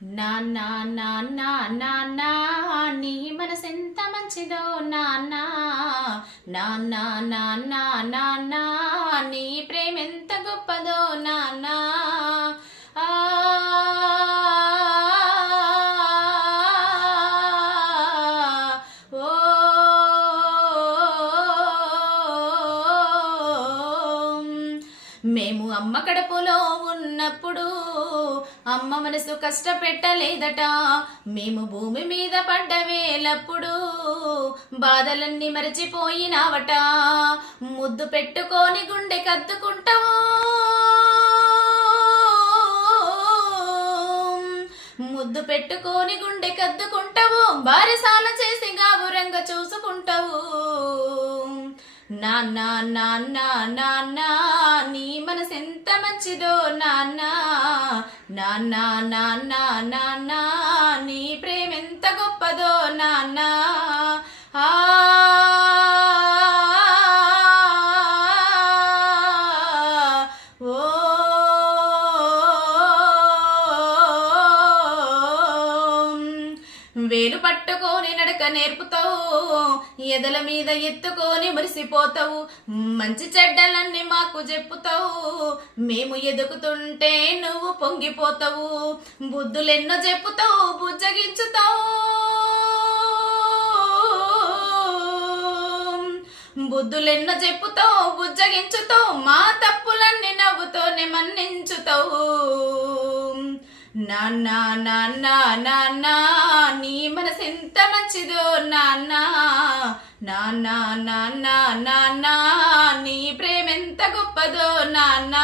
నాన్న నాన్న నాన్న నీ మనసెంత మంచిదో నాన్న నాన్న నాన్న నాన్న నీ ప్రేమెంత గొప్పదో నాన్న ఆ ఓ మేము అమ్మ కడుపులో ఉన్నప్పుడు అమ్మ మనసు కష్టపెట్టలేదట. మేము భూమి మీద పడ్డ వేలప్పుడు బాధలన్నీ మరచిపోయినావట. ముద్దు పెట్టుకొని గుండె కత్తుకుంటావు, ముద్దు పెట్టుకొని గుండె కద్దుకుంటావు, బారసాల చేసి గాబురంగా చూసుకుంటావు. నాన్న నాన్న నాన్న నీ మనసెంత మంచిదో నాన్న నాన్న నాన్న నాన్న నీ ప్రేమెంత గొప్పదో నాన్న ఆ ఓ వేలు పట్టుకొని నడక నేర్పుతావు, ఎదల మీద ఎత్తుకొని మురిసిపోతావు, మంచి చెడ్డలన్నీ మాకు చెప్పుతావు. మేము ఎదుగుతుంటే నువ్వు పొంగిపోతావు, బుద్ధులెన్నో చెప్పుతావు, బుజ్జగించుతావు. బుద్ధులెన్నో చెప్పుతావు, బుజ్జగించుతావు, మా తప్పులన్నీ నవ్వుతోనే మన్నించుతావు. నాన్న నాన్న నాన్న నీ మనసెంత మంచిదో నాన్న నాన్న నాన్న నాన్న నీ ప్రేమెంత గొప్పదో నాన్న.